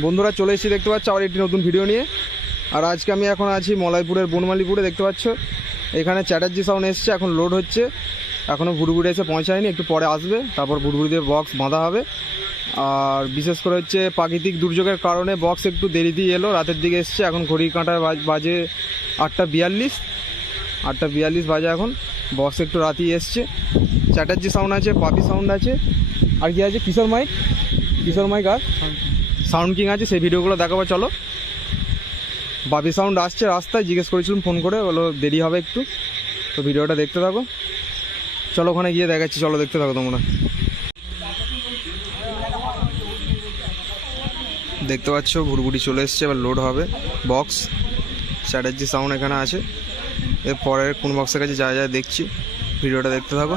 বন্ধুরা চলে এসেছি, দেখতে পাচ্ছ? আবার একটি নতুন ভিডিও নিয়ে। আর আজকে আমি এখন আছি মলাইপুরের বনমালীপুরে, দেখতে পাচ্ছ? এখানে চ্যাটার্জি সাউন্ড এসছে, এখন লোড হচ্ছে। এখনও ভুড়ভুড়ি এসে পৌঁছায়নি, একটু পরে আসবে। তারপর ভুড়ভুড়ি দিয়ে বক্স বাঁধা হবে। আর বিশেষ করে হচ্ছে প্রাকৃতিক দুর্যোগের কারণে বক্স একটু দেরিতেই এলো, রাতের দিকে এসছে। এখন ঘড়ি কাঁটার বাজে আটটা বিয়াল্লিশ। আটটা বিয়াল্লিশ বাজে এখন। বক্স একটু রাতেই এসছে। চ্যাটার্জি সাউন্ড আছে, পাপি সাউন্ড আছে। আর কি আছে? কিশোর মাইক? কিশোর মাইক আর? সাউন্ড কিং আছে, সেই ভিডিওগুলো দেখাবো, চলো। বাপি সাউন্ড আসছে রাস্তায়, জিজ্ঞেস করেছিলাম, ফোন করে, বলো দেরি হবে একটু। তো ভিডিওটা দেখতে থাকো। চলো ওখানে গিয়ে দেখাচ্ছি, চলো দেখতে থাকো তোমরা। দেখতে পাচ্ছ ভুরভুরি চলে এসছে, এবার লোড হবে। বক্স চ্যাটার্জি সাউন্ড এখানে আছে। এর পরে কোন বক্সের কাছে যা যা দেখছি। ভিডিওটা দেখতে থাকো।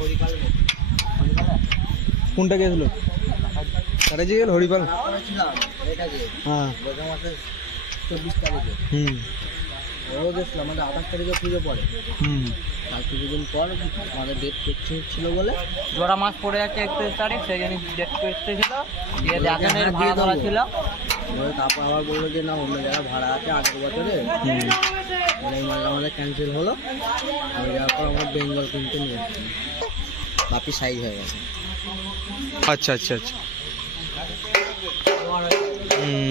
হরিপাল? কোনটা গেছিল চ্যাটার্জি গেল হরিপাল। হ্যাঁ। চব্বিশ তারিখে। হুম। ওও দেখছিল আমাদের আঠাশ তারিখে পুজো পড়ে। হুম। তার কিছুদিন পর আমাদের ডেট ফিক্সিং ছিল বলে। জোড়া মাস পড়ে যাচ্ছে একত্রিশ তারিখ সেই জন্য ডেট ফিক্সিং ছিল। দিয়ে দেখেনের ভাড়া ধরা ছিল। এবারে তারপর আবার বলল যে না অন্য জায়গায় ভাড়া আছে আগের বছরে মানে এই মালটা আমাদের ক্যান্সেল হলো। আমি যাওয়ার পর আমার বেঙ্গল কিনতে নিয়ে এসেছি বাপি সাইজ হয়ে গেছে। আচ্ছা আচ্ছা আচ্ছা। হুম।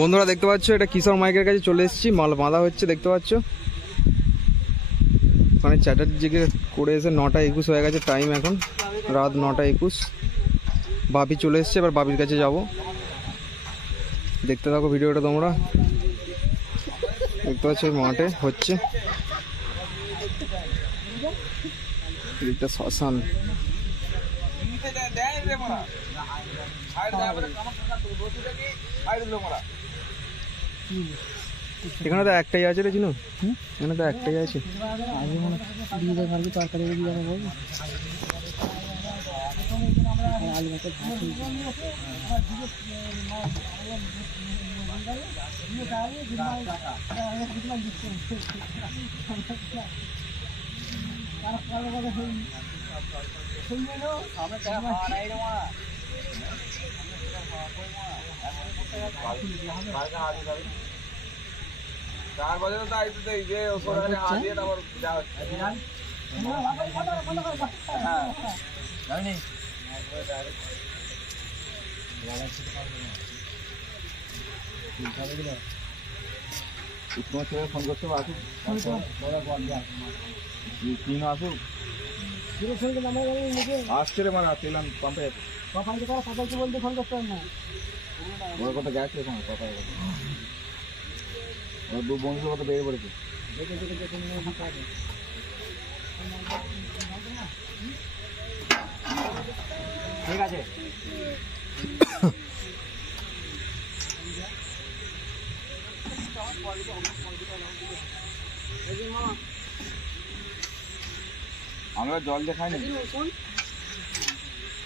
বন্ধুরা দেখতে পাচ্ছ, এটা কিশোর মাইকের কাছে চলে এসেছি। মাল বাঁধা হচ্ছে, দেখতে পাচ্ছ? ওখানে চ্যাটার্জিকে করে এসে নটা একুশ হয়ে গেছে টাইম এখন, রাত নটা একুশ। বাপি চলে এসছে, এবার বাপির কাছে যাব। দেখতে থাকো ভিডিওটা তোমরা। দেখতে পাচ্ছ মাঠে হচ্ছে। এদিকটা শ্মশান। এখানে তো একটাই আছে রে চিনু? এখানে তো একটাই আছে। আগে মনে দিয়ে দেয় ভালো তরকারি দিয়ে দেবো আলু মাছের ভাত আসুক আসছে রে মারা তেলাম পাম্পে ওর কথা গেছে এখন কথা ওর দু বন্ধুর কথা বেরিয়ে পড়েছে। ঠিক আছে। আমরা জল দিয়ে খাই না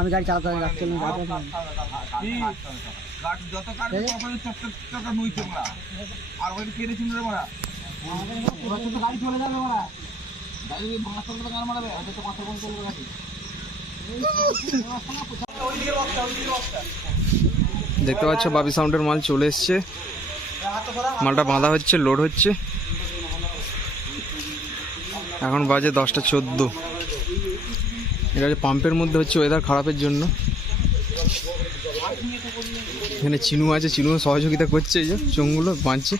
আমি গাড়ি চালাতে রাখছি যত কাজ নুই তোমরা আর ওই কেটেছি রে মারা গাড়ি চলে যাবে ওরা। গাড়ি মাছ তো গান মারাবে ওদের তো কথা বলতে চলবে গাড়ি। দেখতে পাচ্ছ বাবি সাউন্ডের মাল চলে এসছে। মালটা বাঁধা হচ্ছে লোড হচ্ছে। এখন বাজে দশটা চোদ্দ। এটা পাম্পের মধ্যে হচ্ছে ওয়েদার খারাপের জন্য। এখানে চিনু আছে, চিনু সহযোগিতা করছে এই যে, চোঙগুলো বাঁধছে।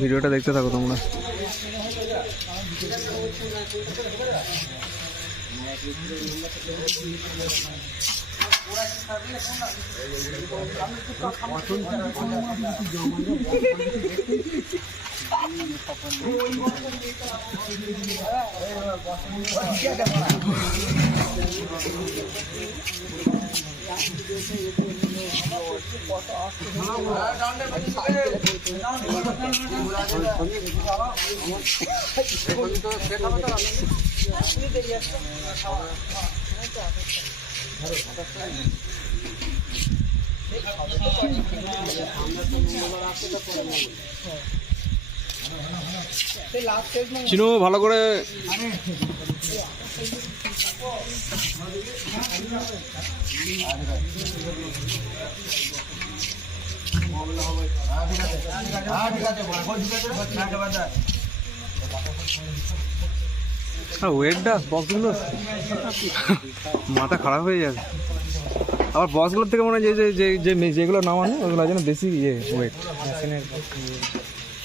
ভিডিওটা দেখতে থাকো তোমরা। আমরা তো মঙ্গলবার আসতে পারব না চিনু, ভালো করে ওয়েটটা বক্সগুলো মাথা খারাপ হয়ে যাবে। আবার বক্সগুলোর থেকে মনে হয় যে যেগুলো নামানো ওগুলো যেন বেশি ইয়ে ওয়েট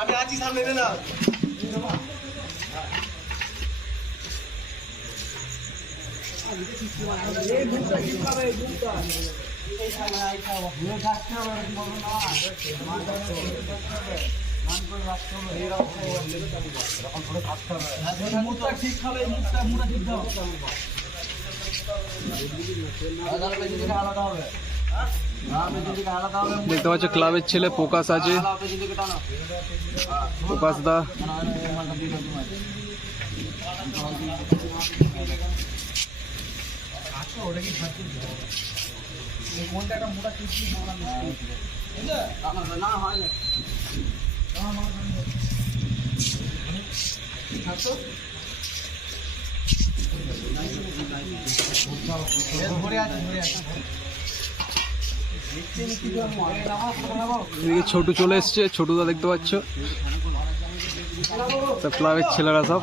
আমি আছি সামনে না। ঠিক খাবে মুখটা মুখটা ঠিক দাও দেখতে পাচ্ছ ক্লাবের ছেলে প্রকাশ আছে। প্রকাশ দা। এদিকে ছোটু চলে এসছে ছোটুদা দেখতে পাচ্ছ। সব ক্লাবের ছেলেরা সব।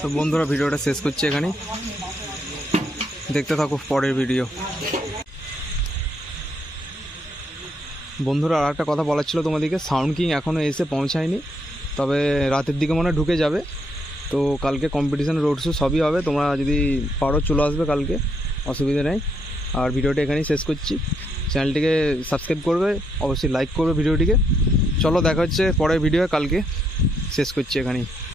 তো বন্ধুরা, ভিডিওটা শেষ করছি এখানে দেখতে থাকো পরের ভিডিও। বন্ধুরা আর একটা কথা বলার ছিল তোমাদেরকে, সাউন্ড কিং এখনও এসে পৌঁছায়নি, তবে রাতের দিকে মনে ঢুকে যাবে। তো কালকে কম্পিটিশান রোড শো সবই হবে, তোমরা যদি পারো চলে আসবে কালকে, অসুবিধা নেই। আর ভিডিওটা এখানেই শেষ করছি। চ্যানেলটিকে সাবস্ক্রাইব করবে, অবশ্যই লাইক করবে ভিডিওটিকে। চলো দেখা হচ্ছে পরের ভিডিও কালকে শেষ করছি এখানেই।